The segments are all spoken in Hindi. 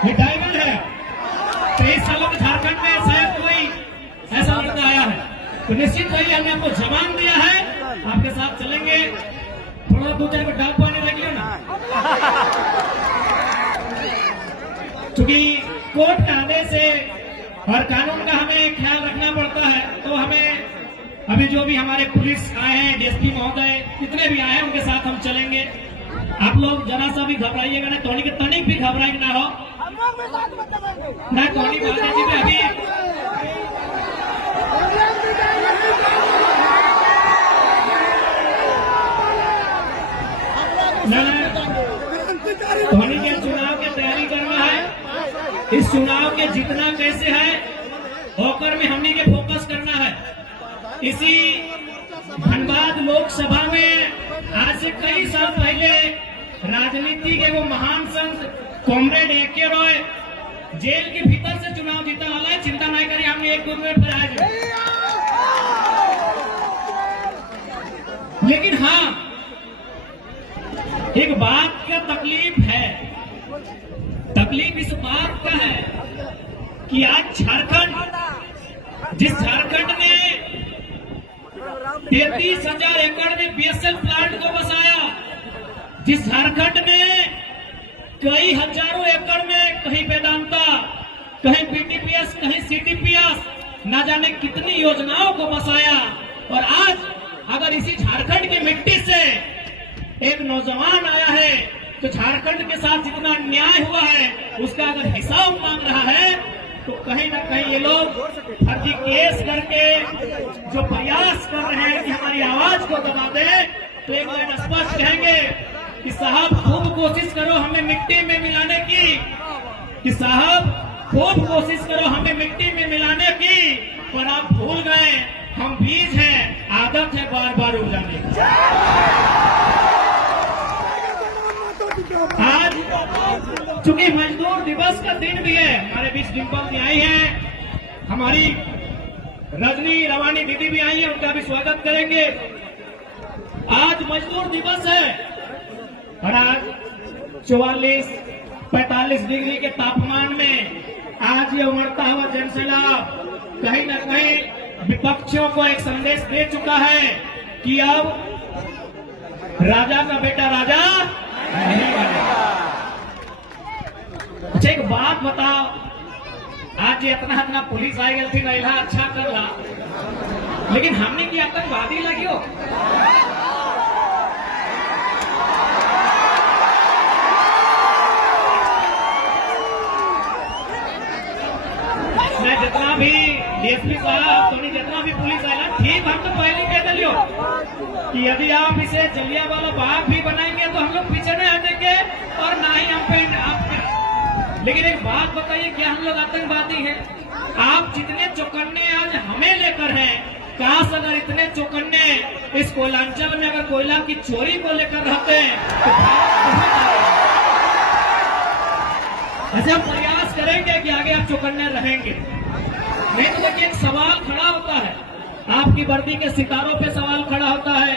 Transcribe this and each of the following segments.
ये डायमंड है। 23 सालों में झारखंड में शायद कोई ऐसा लड़का आया है, तो निश्चित रहिए हमने आपको जवान दिया है, आपके साथ चलेंगे। थोड़ा 2-4 को डाक पानी रख लियो ना, क्योंकि कोर्ट के आदेश से और कानून का हमें ख्याल रखना पड़ता है। तो हमें अभी जो भी हमारे पुलिस आए हैं, डीएसपी महोदय जितने भी आए हैं, उनके साथ हम चलेंगे। आप लोग जरा सा भी घबराइएगा ना, टोनी के तनिक भी घबराएंगे ना हो ना। टोनी बाबा जी में अभी धोनी के चुनाव की तैयारी करना है। इस चुनाव के जीतना कैसे है, होकर में हमने के फोकस करना है। इसी धनबाद लोकसभा में आज से कई साल पहले राजनीति के वो महान संत कॉमरेड ए.के. रॉय जेल के भीतर से चुनाव जीता वाला है। चिंता नहीं करिए, हमने 1-2 मिनट पर आज। लेकिन हाँ, एक बात का तकलीफ है। तकलीफ इस बात का है कि आज झारखंड, जिस झारखंड ने 33,000 एकड़ में बीएसएल प्लांट को बसाया, जिस झारखंड ने कई हजारों एकड़ में कहीं वेदांता, कहीं बीटीपीएस, कहीं सीटीपीएस, न जाने कितनी योजनाओं को बसाया, और आज अगर इसी झारखंड की मिट्टी से एक नौजवान आया है तो झारखंड के साथ जितना अन्याय हुआ है उसका अगर हिसाब मांग रहा है, तो कहीं ना कहीं ये लोग फर्जी केस करके जो प्रयास कर रहे हैं कि हमारी आवाज को दबा दे, तो एक बार स्पष्ट कहेंगे कि साहब खूब कोशिश करो हमें मिट्टी में मिलाने की, कि साहब खूब कोशिश करो हमें मिट्टी में मिलाने की, पर आप भूल गए हम बीज हैं, आदत है बार बार उग जाने की। आज चूंकि मजदूर दिवस का दिन भी है, हमारे बीच डिम्पल भी आई हैं, हमारी रजनी रवानी दीदी भी आई है, उनका भी स्वागत करेंगे। आज मजदूर दिवस है और आज 44-45 डिग्री के तापमान में आज ये उमड़ता हुआ जनसैलाब कहीं न कहीं विपक्षियों को एक संदेश दे चुका है कि अब राजा का बेटा राजा नहीं बनेगा। अच्छा एक बात बताओ, आज इतना पुलिस आई गई थी, महिला अच्छा कर रहा, लेकिन हमने की आतंकवादी लगी हो। मैं जितना भी डीएसपी साहब, तो जितना भी पुलिस आया, ठीक हम तो पहले कह दियो कि यदि आप इसे जलियांवाला बाग भी बनाएंगे तो हम लोग पीछे नहीं हटेंगे और ना ही हम पे। लेकिन एक बात बताइए, क्या हम लोग आतंकवादी हैं? आप जितने चौकन्ने आज हमें लेकर हैं, काश अगर इतने चौकन्ने इस कोयलांचल में अगर कोयला की चोरी को लेकर रहते हैं तो ऐसे हम प्रयास करेंगे कि आगे आप चौकन्ने रहेंगे। नहीं तो देखिए एक सवाल खड़ा होता है, आपकी वर्दी के सितारों पे सवाल खड़ा होता है,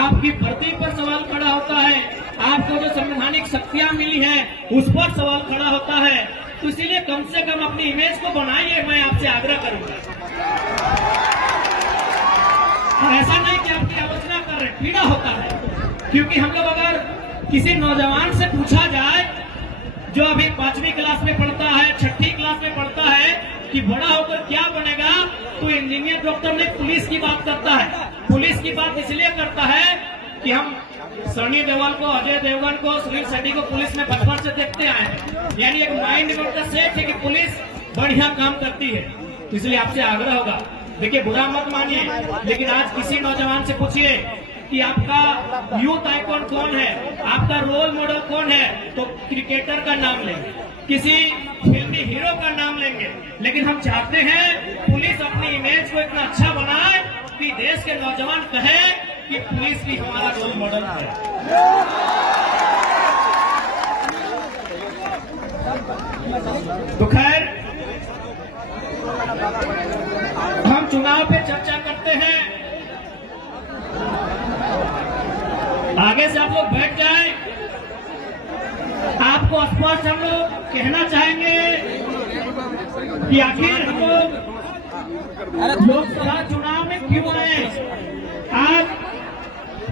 आपकी भर्ती पर सवाल खड़ा होता है, आपको जो संवैधानिक शक्तियां मिली हैं उस पर सवाल खड़ा होता है। तो इसीलिए कम से कम अपनी इमेज को बनाइए, मैं आपसे आग्रह करूंगा। और ऐसा नहीं कि आपकी आलोचना कर रहे, पीड़ा होता है, क्योंकि हम लोग अगर किसी नौजवान से पूछा जाए जो अभी 5वीं क्लास में पढ़ता है, 6ठी क्लास में पढ़ता है कि बड़ा होकर क्या बनेगा, तो इंजीनियर, डॉक्टर नहीं, पुलिस की बात करता है। पुलिस की बात इसलिए करता है कि हम सनी देओल को, अजय देवगन को, सुनील शेट्टी को पुलिस में बचपन से देखते आए हैं, यानी एक माइंड में उनका सेट है कि पुलिस बढ़िया काम करती है। तो इसलिए आपसे आग्रह होगा, देखिए बुरा मत मानिए, लेकिन आज किसी नौजवान से पूछिए कि आपका यूथ आइकॉन कौन है, आपका रोल मॉडल कौन है, तो क्रिकेटर का नाम लेंगे, किसी फिल्मी हीरो का नाम लेंगे। लेकिन हम चाहते हैं पुलिस अपनी इमेज को इतना अच्छा बनाए कि देश के नौजवान कहे कि पुलिस भी हमारा रोल मॉडल है। तो खैर हम चुनाव पे चर्चा करते हैं, आगे से आप लोग बैठ जाएं। आप आपको स्पष्ट हम लोग कहना चाहेंगे कि आखिर हम लोग लोकसभा चुनाव में क्यों आए, आज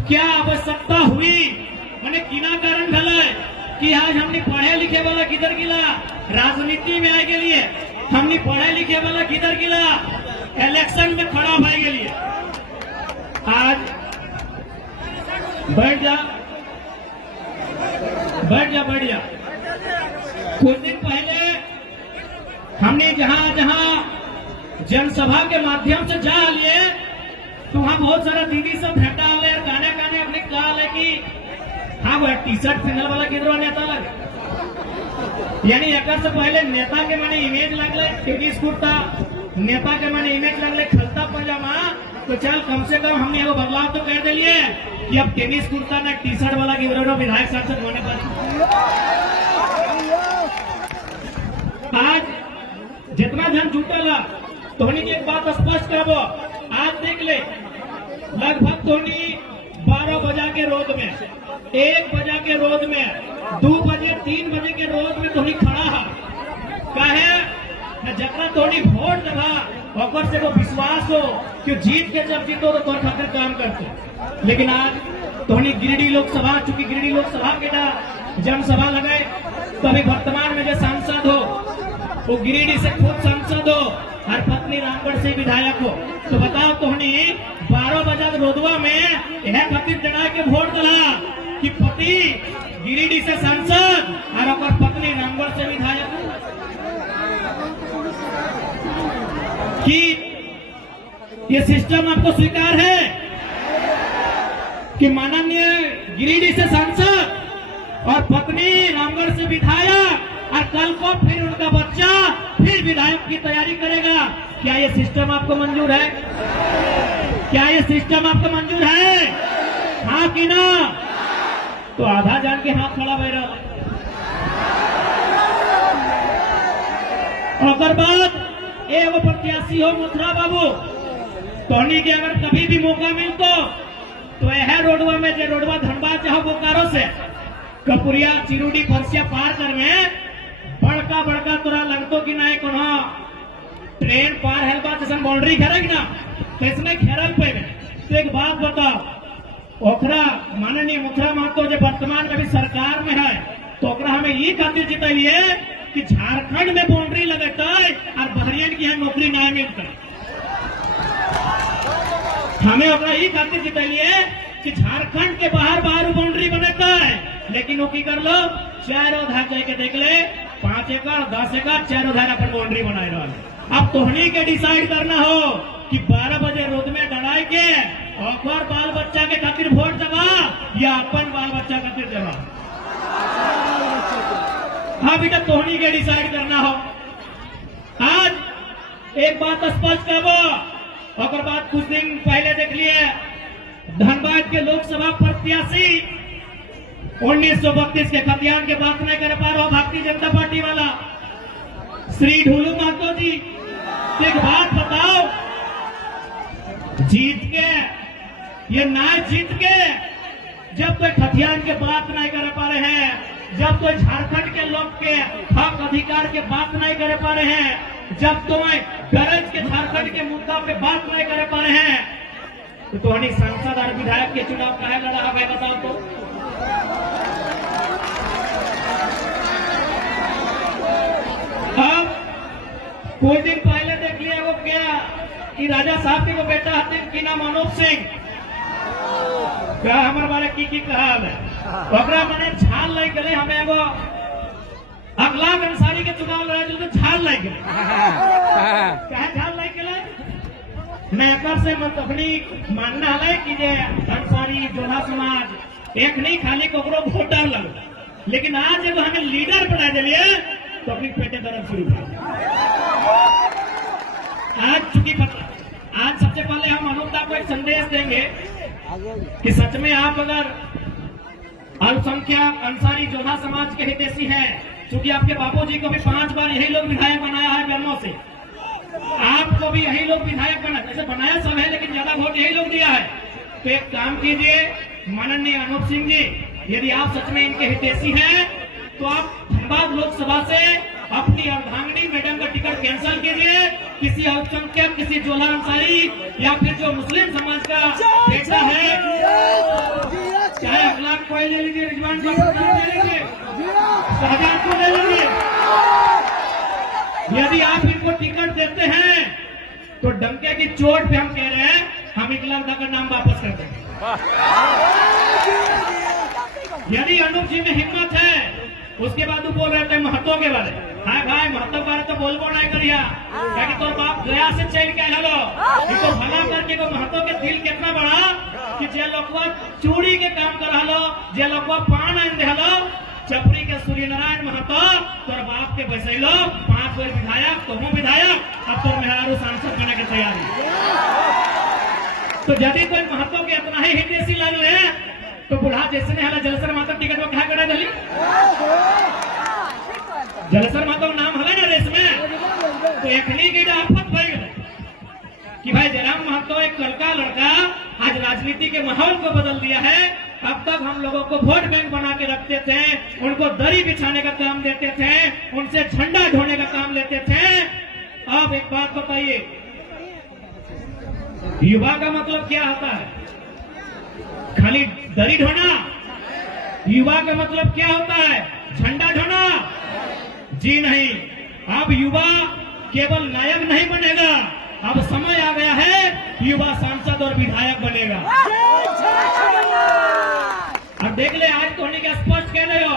क्या आवश्यकता हुई, मैंने किना कारण भले कि आज हमने पढ़े लिखे वाला किधर गिला, राजनीति में आए के लिए हमने पढ़े लिखे वाला किधर गिला, इलेक्शन में खड़ा भाई के लिए। आज बैठ जा बैठ जा बैठ जा। कुछ दिन पहले हमने जहां जहां जनसभा के माध्यम से जा लिए तो वहां बहुत सारा दीदी सब भेटा ले गाने गाने अपने कहा ले कि हाँ वो टी शर्ट पहनने वाला किधर नेता लगे, यानी एक से पहले नेता के माने इमेज लगले टेनिस कुर्ता, नेता के माने इमेज लगले खलता पजामा, तो चल कम से कम हमने वो बदलाव तो कर दिए कि अब टेनिस कुर्ता में टी शर्ट वाला गिरोह विधायक सांसद होने पर। आज जितना धन जुटला धोनी की एक बात स्पष्ट करबो, आज देख ले लगभग धोनी 12 बजा के रोड में, 1 बजा के रोड में, 2 बजे 3 बजे के रोड में धोनी खड़ा है। कहे जकरा धोनी वोट दबा और से वो विश्वास हो कि जीत के जब जीतो तो तोर खातिर काम करते। लेकिन आज धोनी गिरिडीह लोकसभा, चूंकि गिरिडीह लोकसभा के जनसभा लगाए तो अभी वर्तमान में जो सांसद हो वो गिरिडीह से खुद सांसद हो और पत्नी रामगढ़ से विधायक हो, तो बताओ धोनी 12 बजा रोडवा में यह खातिर चढ़ा के वोट दिला कि पति गिरिडीह से सांसद और पत्नी रामगढ़ से विधायक, कि ये सिस्टम आपको स्वीकार है कि माननीय गिरिडीह से सांसद और पत्नी रामगढ़ से विधायक और कल को फिर उनका बच्चा फिर विधायक की तैयारी करेगा। क्या ये सिस्टम आपको मंजूर है? क्या ये सिस्टम आपको मंजूर है? हाँ कि ना? तो आधा जान के हाथ खड़ा बह रहा। अगर बात वो प्रत्याशी हो मथुरा बाबू धोनी के अगर कभी भी मौका मिलतो तो यह रोडवा में जो रोडवा धनबाद चाहो बोकारो से कपुरिया चिरुडी फरसिया पार कर में बड़का बड़का तोरा लगतो कि ना कोनो ट्रेन पार है बात जैसे बाउंड्री घेरेगी ना कैसने घेरल पे। तो एक बात बताओ, ओकरा माननीय मुखिया महतो जो वर्तमान में भी सरकार में है तो ओकरा हमें ये खातिर जितलिए कि झारखंड में बाउंड्री लगता है और बहरियन की यहाँ नौकरी ना मिलता। हमें ओकरा ये खातिर जितलिए कि झारखंड के बाहर बाहर बाउंड्री बनता है, लेकिन वो की कर लो 4 उधार जाके देख ले 5 एकड़ 10 एकड़ 4 उधार अपन बाउंड्री बनाए रहा। अब तोहनी के डिसाइड करना हो कि 12 बजे रोड में डराए के और बाल बच्चा के खातिर वोट दबा या अपन बाल बच्चा खातिर दबा। हाँ बेटा तोहनी के डिसाइड करना हो। आज एक बात स्पष्ट करबो, और बात कुछ दिन पहले देख लिए धनबाद के लोकसभा प्रत्याशी 1932 के खतियान के बात नहीं कर पा रहा भारतीय जनता पार्टी वाला श्री ढोलू महतो जी। एक बात बताओ, जीत के ये ना जीत के जब तो खतियान के बात नहीं कर पा रहे हैं, जब तो झारखंड के लोग के हक अधिकार के बात नहीं कर पा रहे हैं, जब तो गरज के झारखंड के मुद्दा पे बात नहीं कर पा रहे हैं, तो अनेक सांसद और विधायक के चुनाव काहे लड़ा है बताओ तो। अब कुछ दिन पहले देख लिया वो क्या कि राजा साहब के वो बेटा हथिन की नाम अनूप सिंह क्या हमारे बारे की कहा है ओकरा मैंने झाल लाई गए हमें वो अगला अंसारी के चुनाव लड़ा जो तो झाल लाई गए क्या झाल लाई गए मैं एक से मत अपनी मानना है कि जे अंसारी जोधा समाज एक नहीं खाली कोकरो वोटर लग, लेकिन आज जब हमें लीडर बना दिए तो अपनी पेटे तरफ शुरू कर। आज चूंकि आज सबसे पहले हम अनुता को एक संदेश देंगे कि सच में आप अगर अल्पसंख्यक अंसारी जोधा समाज के हितैषी हैं, चूंकि आपके बापूजी को भी 5 बार यही लोग विधायक बनाया है जन्मों से, आपको भी यही लोग विधायक बना, जैसे बनाया सब है लेकिन ज्यादा वोट यही लोग दिया है, तो एक काम कीजिए माननीय अनूप सिंह जी, यदि आप सच में इनके हितैषी हैं तो आप धनबाद लोकसभा से अपनी अर्धांगिनी मैडम का टिकट कैंसिल कीजिए। किसी अल्पसंख्यक, किसी जोला अंसारी या फिर जो मुस्लिम समाज का बेटा है, चाहे अखलाक को ले लीजिए, रिजवान को ले लीजिए, शाहजहां को ले लीजिए, यदि आप इनको टिकट देते हैं तो डंके की चोट पे हम कह रहे हैं हम इकलाक दा का नाम वापस कर देंगे। यदि अनूप जी में हिम्मत है, उसके बाद वो बोल रहे थे महतो के बारे। हाय भाई, महतो के बारे तो बोलबो नहीं करिया, क्योंकि तो बाप गया से चल के हलो इनको भला करके को महतो के दिल कितना बड़ा कि जे लोगवा चूड़ी के काम कर हलो, जे लोगवा पान आन दे हलो, चपड़ी के सूर्य नारायण महतो तोर बाप के बैसैलो 5 बार विधायक, तुम विधायक, अब तो मेहरारू सांसद बने के तैयारी। तो यदि कोई महतो के इतना ही हिंदेसी लग रहे तो बुढ़ा जैसे ने हला जलसर माता टिकट में क्या करा दली, जलसर माता नाम हला ना रेस में, तो एकनी की आफत भई कि भाई जयराम महतो एक कल का लड़का आज राजनीति के माहौल को बदल दिया है। अब तक हम लोगों को वोट बैंक बना के रखते थे, उनको दरी बिछाने का काम देते थे, उनसे झंडा ढोने का काम लेते थे। अब एक बात बताइए, युवा का मतलब क्या होता है? खाली दरी ढोना? युवा का मतलब क्या होता है? झंडा ढोना? जी नहीं। अब युवा केवल नायक नहीं बनेगा, अब समय आ गया है युवा सांसद और विधायक बनेगा। अब देख ले, आज तो क्या स्पष्ट कह रहे हो।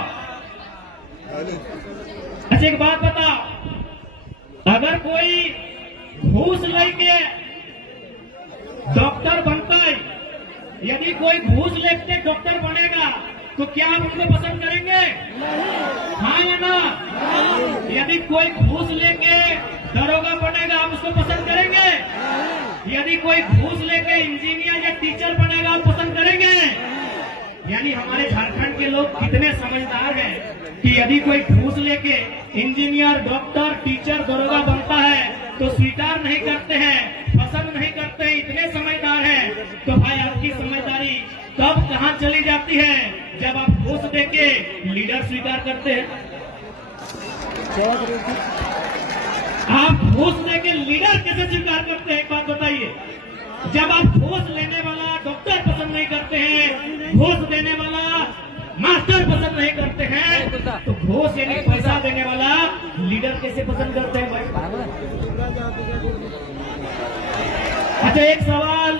अच्छा एक बात बताओ, अगर कोई घूस लेके डॉक्टर बनता है, यदि कोई घूस लेके डॉक्टर बनेगा तो क्या आप उनको पसंद करेंगे? हाँ या ना? यदि कोई घूस लेके दरोगा बनेगा आप उसको पसंद करेंगे? यदि कोई घूस लेके इंजीनियर या टीचर बनेगा आप पसंद करेंगे? यानी हमारे झारखंड के लोग कितने समझदार हैं कि यदि कोई घूस लेके इंजीनियर, डॉक्टर, टीचर, दरोगा बनता है तो स्वीकार नहीं करते हैं, पसंद नहीं करते हैं, इतने समझदार हैं। तो भाई आपकी समझदारी कब कहां चली जाती है? जब आप घूस देके लीडर स्वीकार करते हैं। आप घूस देके लीडर कैसे स्वीकार करते हैं? एक बात बताइए। जब आप घूस लेने वाला डॉक्टर पसंद नहीं करते हैं, घूस देने वाला मास्टर पसंद नहीं करते हैं, तो घूस यानी पैसा देने वाला लीडर कैसे पसंद करते हैं भाई? अच्छा एक सवाल,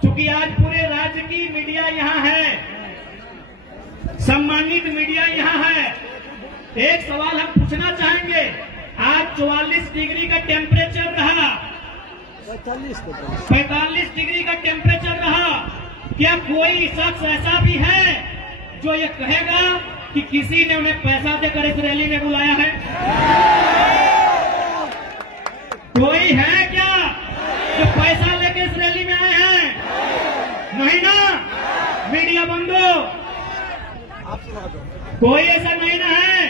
क्योंकि आज पूरे राज्य की मीडिया यहाँ है, सम्मानित मीडिया यहाँ है, एक सवाल हम पूछना चाहेंगे। आज 44 डिग्री का टेम्परेचर रहा, 45 डिग्री का टेम्परेचर रहा। क्या कोई शख्स ऐसा भी है जो ये कहेगा कि किसी ने उन्हें पैसा देकर इस रैली में बुलाया है? कोई है क्या जो पैसा लेकर इस रैली में आए हैं? नहीं ना? मीडिया बंदो, कोई ऐसा नहीं ना है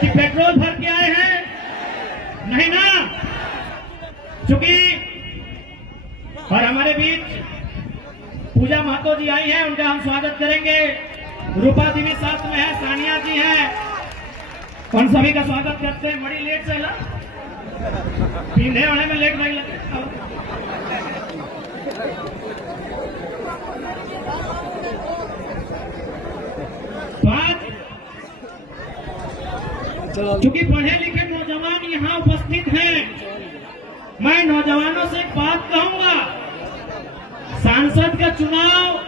कि पेट्रोल भर के आए हैं? नहीं ना? क्योंकि और हमारे बीच पूजा महतो जी आई हैं, उनका हम स्वागत करेंगे। रूपा देवी साथ में है, सानिया जी हैं, उन सभी का स्वागत करते हैं। बड़ी लेट से पीने होने में लेट नहीं लगे। तो आज चूंकि पढ़े लिखे नौजवान यहाँ उपस्थित हैं, मैं नौजवानों से एक बात कहूंगा। सांसद का चुनाव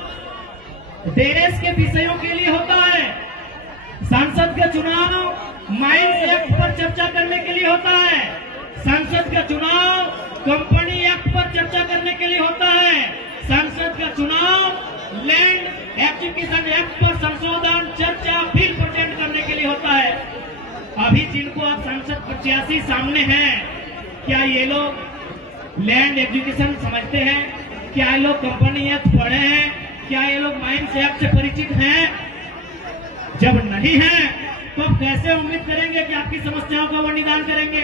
देश के विषयों के लिए होता है। सांसद का चुनाव माइंस एक्ट पर चर्चा करने के लिए होता है। सांसद का चुनाव कंपनी एक्ट पर चर्चा करने के लिए होता है। सांसद का चुनाव लैंड एक्विजिशन एक्ट पर संशोधन, चर्चा, बिल प्रेजेंट करने के लिए होता है। अभी जिनको आप सांसद प्रत्याशी सामने हैं, क्या ये लोग लैंड एजुकेशन समझते हैं? क्या ये लोग कंपनी एक्ट पढ़े हैं? क्या ये लोग माइंस एक्ट से परिचित हैं? जब नहीं है तो आप कैसे उम्मीद करेंगे कि आपकी समस्याओं का वो निदान करेंगे?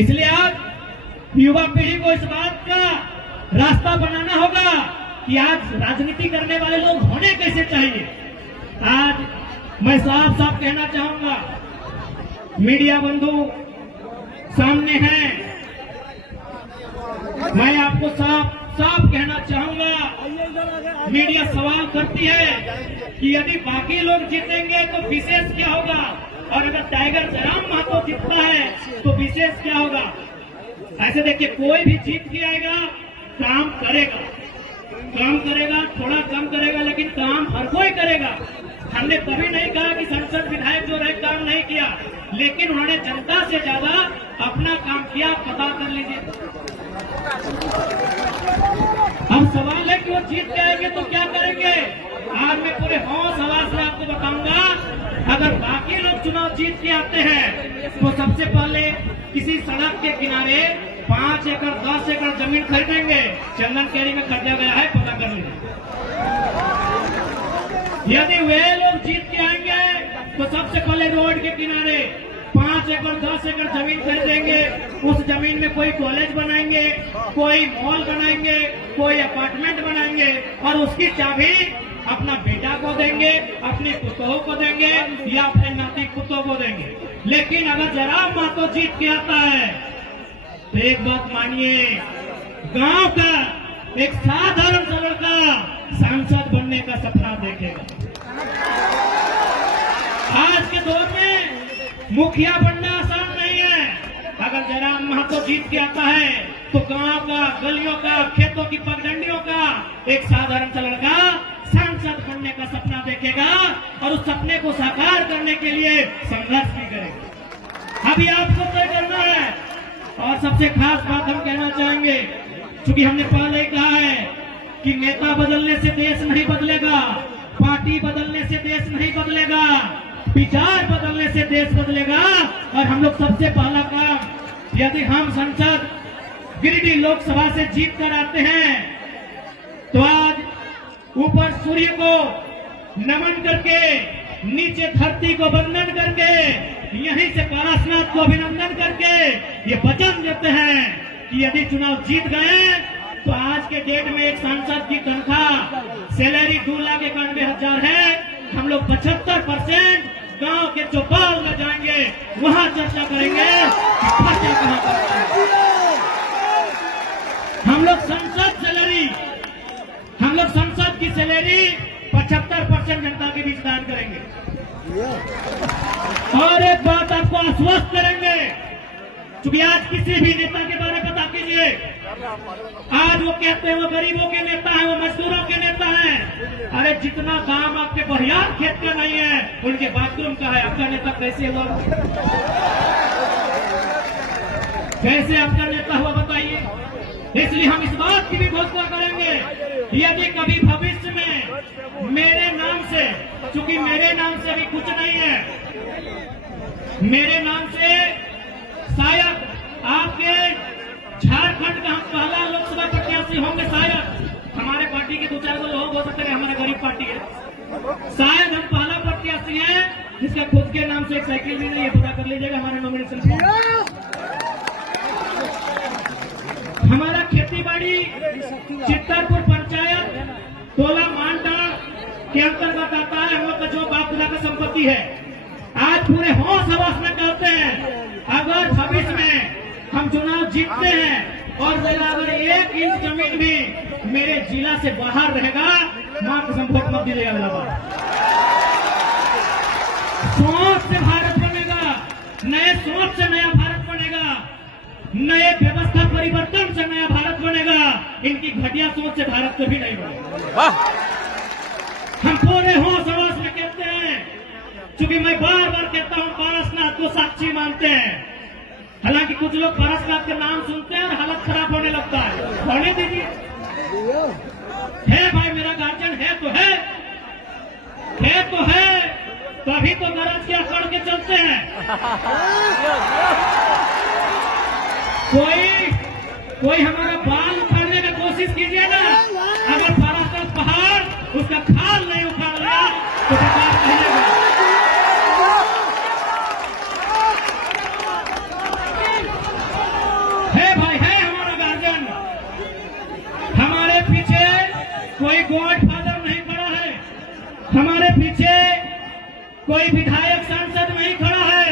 इसलिए आज युवा पीढ़ी को इस बात का रास्ता बनाना होगा कि आज राजनीति करने वाले लोग होने कैसे चाहिए। आज मैं साफ साफ कहना चाहूंगा, मीडिया बंधु सामने हैं, मैं आपको साफ साफ कहना चाहूंगा, मीडिया सवाल करती है कि यदि बाकी लोग जीतेंगे तो विशेष क्या होगा, और अगर टाइगर जयराम महतो जीतता है तो विशेष क्या होगा। ऐसे देखिए, कोई भी जीत के आएगा, काम करेगा, थोड़ा कम करेगा, लेकिन काम हर कोई करेगा। हमने कभी नहीं कहा कि संसद विधायक जो रहे काम नहीं किया, लेकिन उन्होंने जनता से ज्यादा अपना काम किया, पता कर लीजिए। अब सवाल है कि वो जीत के आएंगे तो क्या करेंगे। आज मैं पूरे हौस हवास से आपको बताऊंगा, अगर बाकी लोग चुनाव जीत के आते हैं तो सबसे पहले किसी सड़क के किनारे 5 एकड़ 10 एकड़ जमीन खरीदेंगे। चंदन कैरी में खरीदा गया है, पता कर लीजिए। यदि वे लोग जीत के आएंगे तो सबसे पहले रोड के किनारे 5 एकड़ 10 एकड़ जमीन खरीदेंगे। उस जमीन में कोई कॉलेज बनाएंगे, कोई मॉल बनाएंगे, कोई अपार्टमेंट बनाएंगे, और उसकी चाबी अपना बेटा को देंगे, अपने पुतों को देंगे, या अपने नाती पुतों को देंगे। लेकिन अगर जयराम महतो जीत के आता है तो एक बात मानिए, गांव का एक साधारण सा लड़का सांसद बनने का सपना देखेगा। आज के दौर में मुखिया बनना आसान नहीं है। अगर जयराम महतो जीत के आता है तो गांव का, गलियों का, खेतों की पगडंडियों का एक साधारण सा लड़का सांसद बनने का सपना देखेगा, और उस सपने को साकार करने के लिए संघर्ष भी करेगा। अभी आपको तय करना है। और सबसे खास बात हम कहना चाहेंगे, क्योंकि हमने पहले ही कहा है कि नेता बदलने से देश नहीं बदलेगा, पार्टी बदलने से देश नहीं बदलेगा, विचार बदलने से देश बदलेगा। और हम लोग सबसे पहला काम, यदि हम संसद गिरिडीह लोकसभा से जीत कर आते हैं तो आज ऊपर सूर्य को नमन करके, नीचे धरती को वंदन करके, यहीं से पारसनाथ को अभिनंदन करके ये वचन देते हैं कि यदि चुनाव जीत गए तो आज के डेट में एक सांसद की तनख्वाह सैलरी 2,91,000 है। हम लोग 75% गांव के चौपाल में जाएंगे, वहां चर्चा करेंगे कि खर्चा कहां करना है। हम लोग संसद की सैलरी 75% जनता के बीच दान करेंगे। और एक बात आपको आश्वस्त करेंगे, क्योंकि आज किसी भी नेता के बारे में पता कीजिए, आज वो कहते हैं वो गरीबों के नेता हैं, वो मजदूरों के नेता हैं। अरे जितना काम आपके बहियार खेत का नहीं है, उनके बाथरूम का है। आपका नेता कैसे हुआ, कैसे आपका नेता हुआ बताइए। इसलिए हम इस बात की भी घोषणा करेंगे, यदि कभी भविष्य में मेरे नाम से, क्योंकि मेरे नाम से अभी कुछ नहीं है, मेरे नाम से शायद आपके झारखंड का हम पहला लोकसभा प्रत्याशी होंगे। शायद हमारे पार्टी के 2-4 लोग हो सकते हैं, हमारा गरीब पार्टी है, शायद हम पहला प्रत्याशी हैं जिसका खुद के नाम से एक साइकिल भी नहीं है। पता कर लीजिएगा हमारे नॉमिनेशन। हमारा खेती बाड़ी चित्तरपुर पंचायत टोला मांडा के अंतर्गत आता है। हम लोग का जो बापदादा का संपत्ति है। आज पूरे होश हवास में कहते हैं, अगर भविष्य में हम चुनाव जीतते हैं और मेरा अगर 1 इंच जमीन भी मेरे जिला से बाहर रहेगा, मां कसम वोट मत दीजिएगा। अगला बार सोच से भारत बनेगा, नए सोच से नया भारत बनेगा, नए व्यवस्था परिवर्तन से नया भारत बनेगा। इनकी घटिया सोच से भारत कभी नहीं बनेगा। हम पूरे होश हवास में कहते हैं, क्योंकि मैं बार बार कहता हूं पारसनाथ को साक्षी मानते हैं। हालांकि कुछ लोग पारसनाथ के नाम सुनते हैं और हालत खराब होने लगता है। होने दीजिए, है भाई मेरा गार्जियन है तो है तभी तो गरज क्या करके चलते हैं। कोई हमारा बाल उखाड़ने की कोशिश कीजिए ना, अगर पारसनाथ पहाड़ उसका खाल नहीं उखाड़ लिया तो बेकार कहिएगा। है भाई, है हमारा गार्जियन, हमारे पीछे कोई गॉड फादर नहीं खड़ा है, हमारे पीछे विधायक सांसद नहीं खड़ा है,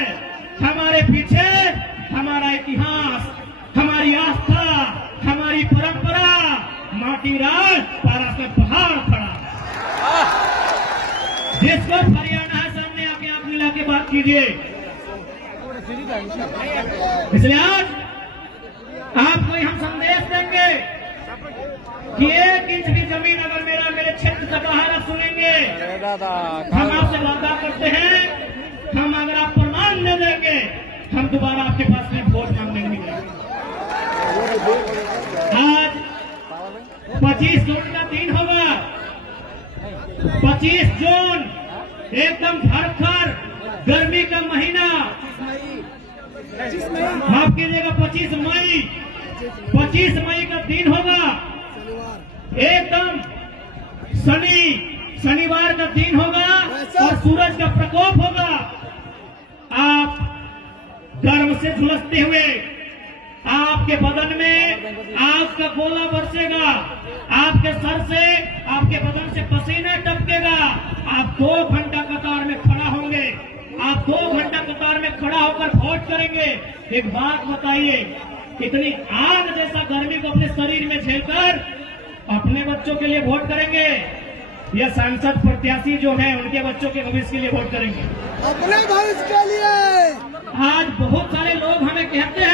हमारे पीछे हमारा इतिहास, हमारी आस्था, हमारी परंपरा, माटी राज पारस में पहाड़ खड़ा, जिसको हरियाणा है सामने आके आप मिला के बात कीजिए। इसलिए आज आपको हम संदेश देंगे कि 1 इंच भी जमीन अगर मेरे क्षेत्र का सहारा सुनेंगे, हम आपसे वादा करते हैं, हम अगर आप प्रमाण न देंगे, हम दोबारा आपके पास में वोट मांगने नहीं जाएंगे। आज 25 जून का दिन होगा, 25 जून एकदम भरकर गर्मी का महीना, माफ कीजिएगा 25 मई का दिन होगा, एकदम शनिवार का दिन होगा और सूरज का प्रकोप होगा। आप गर्म से झुलसते हुए, आपके बदन में आग का गोला बरसेगा, आपके सर से, आपके बदन से पसीना टपकेगा, आप 2 घंटा कतार में खड़ा होंगे, आप 2 घंटा कतार में खड़ा होकर वोट करेंगे। एक बात बताइए, इतनी आग जैसा गर्मी को अपने शरीर में झेलकर अपने बच्चों के लिए वोट करेंगे या सांसद प्रत्याशी जो हैं उनके बच्चों के भविष्य के लिए वोट करेंगे? अपने भविष्य के लिए। आज बहुत सारे लोग हमें कहते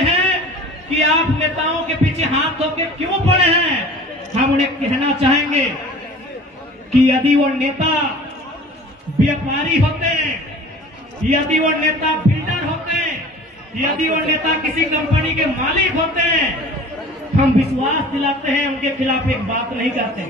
हैं कि आप नेताओं के पीछे हाथ धो के क्यों पड़े हैं। हम उन्हें कहना चाहेंगे कि यदि वो नेता व्यापारी होते, यदि वो नेता बिल्डर होते, यदि वो नेता किसी कंपनी के मालिक होते, हम विश्वास दिलाते हैं, उनके खिलाफ एक बात नहीं करते।